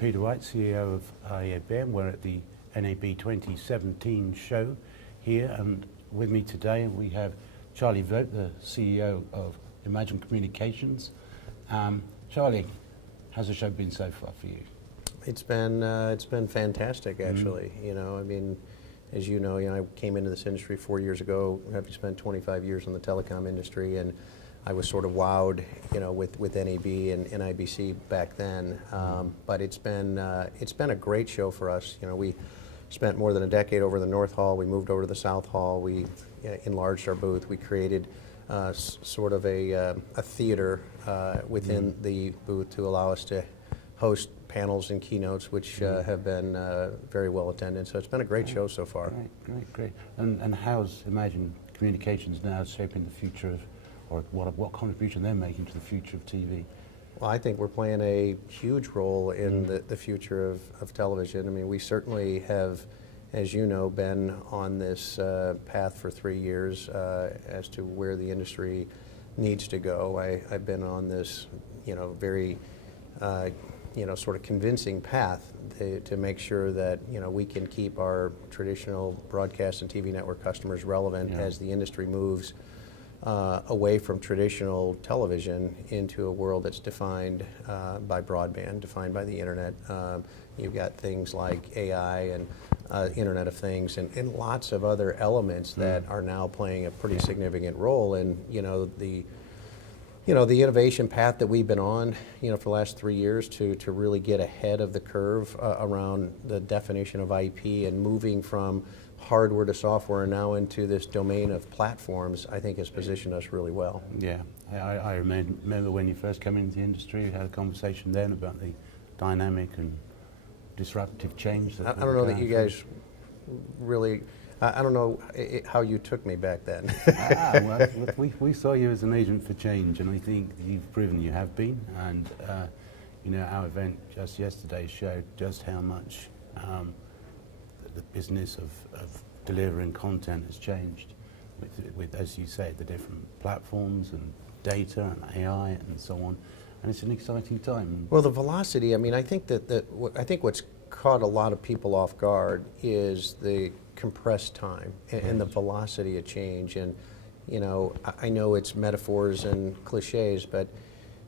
Peter White, CEO of IABM. We're at the NAB 2017 show here, and with me today we have Charlie Vogt, the CEO of Imagine Communications. Charlie, how's the show been so far for you? It's been fantastic, actually. You know, I mean, as you know, I came into this industry 4 years ago. I've spent 25 years in the telecom industry, and I was sort of wowed, with NAB and NIBC back then. But it's been a great show for us. You know, we spent more than a decade over the North Hall. We moved over to the South Hall. We enlarged our booth. We created sort of a theater within the booth to allow us to host panels and keynotes, which have been very well attended. So it's been a great show so far. Great. And how's Imagine Communications now shaping the future of, or what contribution they're making to the future of TV? Well, I think we're playing a huge role in the future of television. I mean, we certainly have, as you know, been on this path for 3 years as to where the industry needs to go. I've been on this, very, sort of convincing path to make sure that, we can keep our traditional broadcast and TV network customers relevant as the industry moves away from traditional television into a world that's defined by broadband, defined by the internet. You've got things like AI and Internet of Things and lots of other elements that are now playing a pretty significant role in, the innovation path that we've been on, for the last 3 years to really get ahead of the curve around the definition of IP and moving from hardware to software and now into this domain of platforms, I think has positioned us really well. Yeah, I remember when you first came into the industry, we had a conversation then about the dynamic and disruptive change. I don't know that you guys really, I don't know how you took me back then. Well, we saw you as an agent for change, and I think you've proven you have been. And our event just yesterday showed just how much the business of delivering content has changed with, as you say, the different platforms and data and AI and so on. And it's an exciting time. Well, the velocity, I mean, I think I think what's caught a lot of people off guard is the compressed time and the velocity of change. And, I know it's metaphors and cliches, but,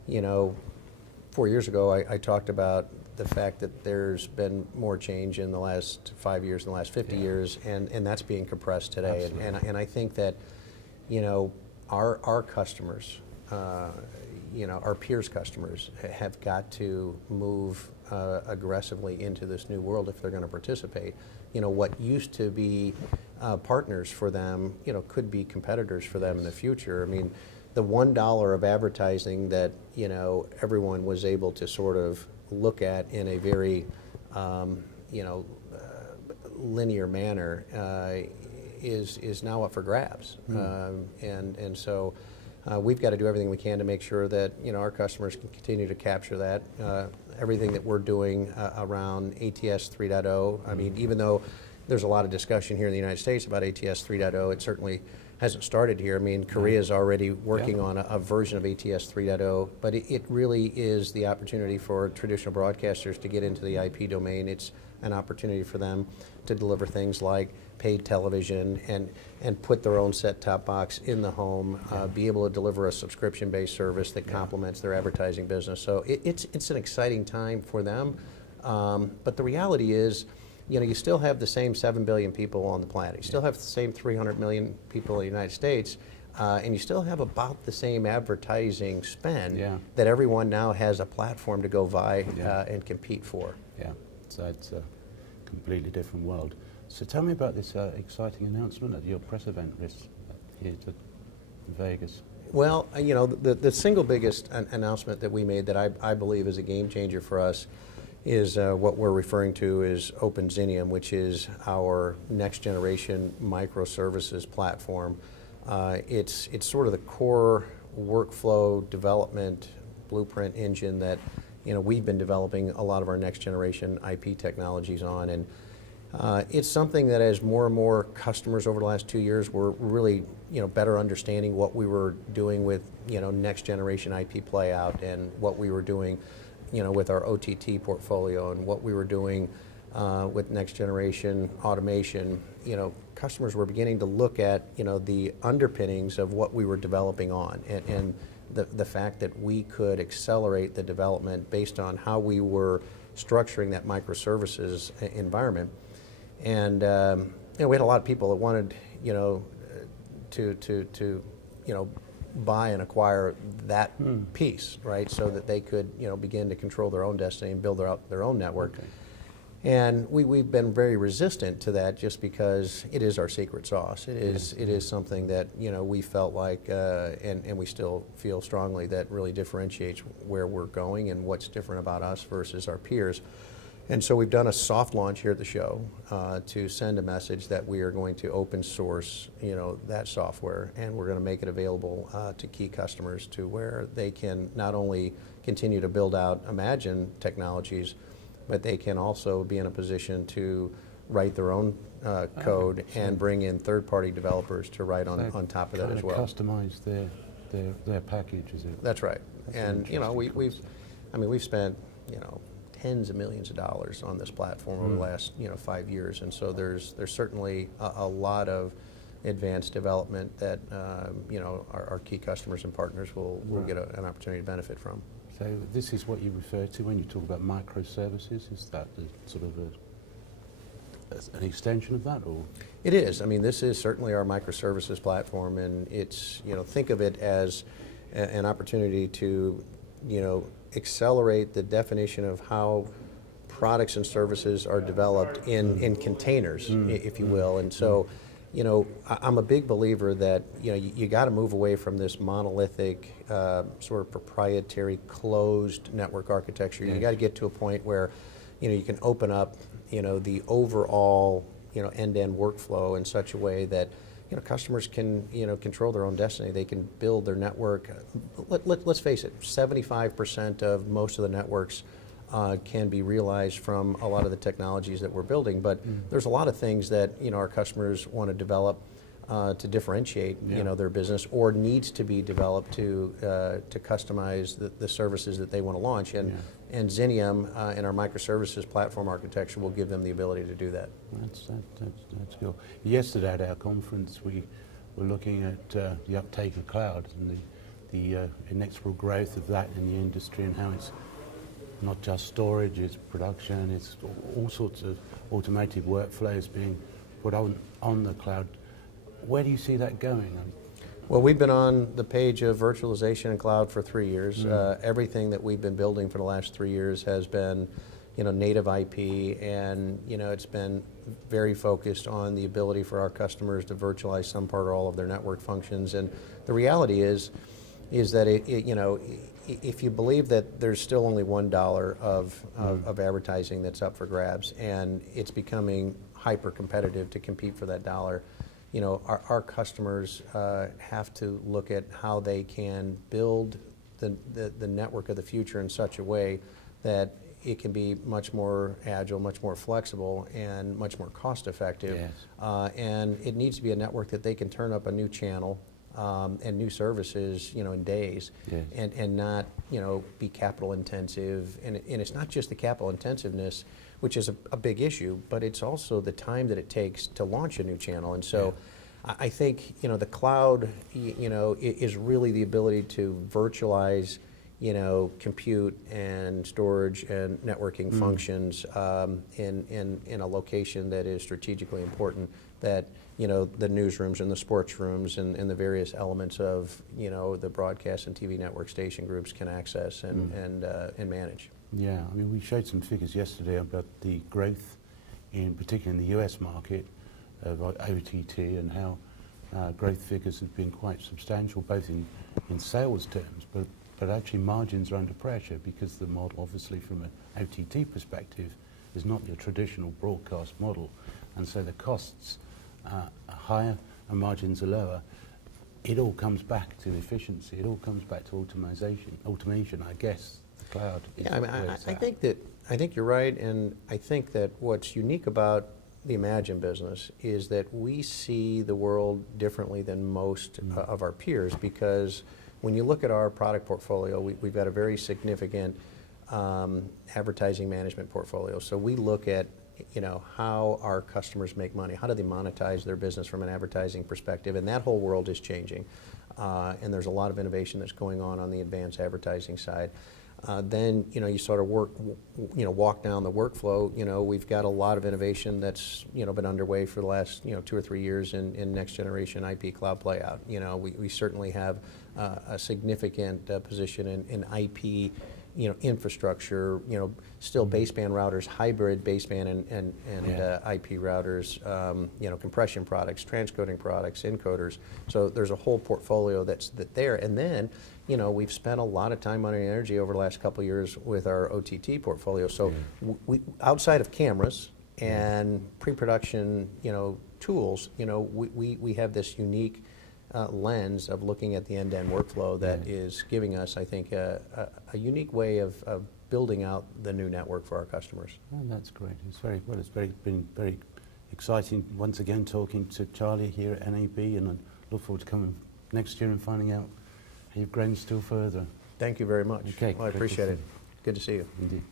4 years ago I talked about the fact that there's been more change in the last 5 years than the last 50 years, and that's being compressed today. And I think that, our customers, our peers' customers have got to move aggressively into this new world if they're going to participate. What used to be partners for them, could be competitors for them in the future. I mean, the $1 of advertising that, everyone was able to sort of look at in a very, linear manner is now up for grabs. And so we've got to do everything we can to make sure that, our customers can continue to capture that. Everything that we're doing around ATS 3.0, I mean, even though there's a lot of discussion here in the United States about ATS 3.0, it certainly hasn't started here. I mean, Korea is already working on a version of ATS 3.0, but it really is the opportunity for traditional broadcasters to get into the IP domain. It's an opportunity for them to deliver things like paid television and put their own set-top box in the home, be able to deliver a subscription-based service that complements their advertising business. So it's an exciting time for them. But the reality is, you still have the same 7 billion people on the planet. You still have the same 300 million people in the United States, and you still have about the same advertising spend that everyone now has a platform to go vie and compete for. Yeah, so it's a completely different world. So tell me about this exciting announcement at your press event here in Vegas. Well, the single biggest announcement that we made that I believe is a game changer for us is what we're referring to as OpenXenium, which is our next generation microservices platform. It's sort of the core workflow development blueprint engine that we've been developing a lot of our next generation IP technologies on, and it's something that as more and more customers over the last 2 years were really better understanding what we were doing with next generation IP playout and what we were doing with our OTT portfolio and what we were doing with next generation automation, customers were beginning to look at, the underpinnings of what we were developing on, and the fact that we could accelerate the development based on how we were structuring that microservices environment. And we had a lot of people that wanted, to buy and acquire that piece, right, so that they could, begin to control their own destiny and build their own network. Okay. And we've been very resistant to that just because it is our secret sauce. It is something that, we felt like, and we still feel strongly that really differentiates where we're going and what's different about us versus our peers. And so we've done a soft launch here at the show to send a message that we are going to open source, that software, and we're going to make it available to key customers to where they can not only continue to build out Imagine technologies, but they can also be in a position to write their own code and bring in third-party developers to write on top of that as well. Customize their package, is it? That's right. And we've spent tens of millions of dollars on this platform over the last 5 years, and so there's certainly a lot of advanced development that our key customers and partners will get an opportunity to benefit from. So this is what you refer to when you talk about microservices. Is that sort of an extension of that, or? It is. This is certainly our microservices platform, and it's, think of it as an opportunity to, accelerate the definition of how products and services are developed in containers, if you will. And so, I'm a big believer that, you got to move away from this monolithic, sort of proprietary, closed network architecture. You got to get to a point where, you can open up, the overall, end-to-end workflow in such a way that, customers can, control their own destiny. They can build their network. Let's face it, 75% of most of the networks can be realized from a lot of the technologies that we're building, but there's a lot of things that, our customers want to develop to differentiate, their business, or needs to be developed to customize the services that they want to launch. And Xenium and our microservices platform architecture will give them the ability to do that. That's cool. Yesterday at our conference, we were looking at the uptake of cloud and the inexorable growth of that in the industry, and how it's not just storage, it's production, it's all sorts of automated workflows being put on the cloud. Where do you see that going? Well, we've been on the page of virtualization and cloud for 3 years. Everything that we've been building for the last 3 years has been, native IP, and it's been very focused on the ability for our customers to virtualize some part or all of their network functions. And the reality is that if you believe that there's still only $1 of advertising that's up for grabs, and it's becoming hyper competitive to compete for that dollar, our customers have to look at how they can build the network of the future in such a way that it can be much more agile, much more flexible, and much more cost effective. Yes. And it needs to be a network that they can turn up a new channel and new services, in days. Yes. and not, be capital intensive. And it's not just the capital intensiveness, which is a big issue, but it's also the time that it takes to launch a new channel. And so I think, the cloud, is really the ability to virtualize, compute and storage and networking functions in a location that is strategically important, that, the newsrooms and the sports rooms and the various elements of, the broadcast and TV network station groups can access and manage. Yeah, we showed some figures yesterday about the growth, particularly in the US market, of OTT, and how growth figures have been quite substantial, both in sales terms, but actually margins are under pressure, because the model, obviously from an OTT perspective, is not your traditional broadcast model, and so the costs are higher and margins are lower. It all comes back to efficiency. It all comes back to automation, I guess. Cloud. I think you're right, and I think that what's unique about the Imagine business is that we see the world differently than most of our peers, because when you look at our product portfolio, we've got a very significant advertising management portfolio. So we look at how our customers make money, how do they monetize their business from an advertising perspective, and that whole world is changing. And there's a lot of innovation that's going on the advanced advertising side. Then you sort of walk down the workflow. We've got a lot of innovation that's been underway for the last 2 or 3 years in next generation IP cloud playout. We certainly have a significant position in IP infrastructure, still baseband routers, hybrid baseband and IP routers, compression products, transcoding products, encoders. So there's a whole portfolio that's there. And then, we've spent a lot of time, money, and energy over the last couple of years with our OTT portfolio. So we, outside of cameras and pre-production, tools, we have this unique lens of looking at the end-to-end workflow that is giving us, I think, a unique way of building out the new network for our customers. Oh, that's great. It's been very exciting once again talking to Charlie here at NAB, and I look forward to coming next year and finding out how you've grown still further. Thank you very much. Okay, well, I appreciate it. Good to see you. Indeed.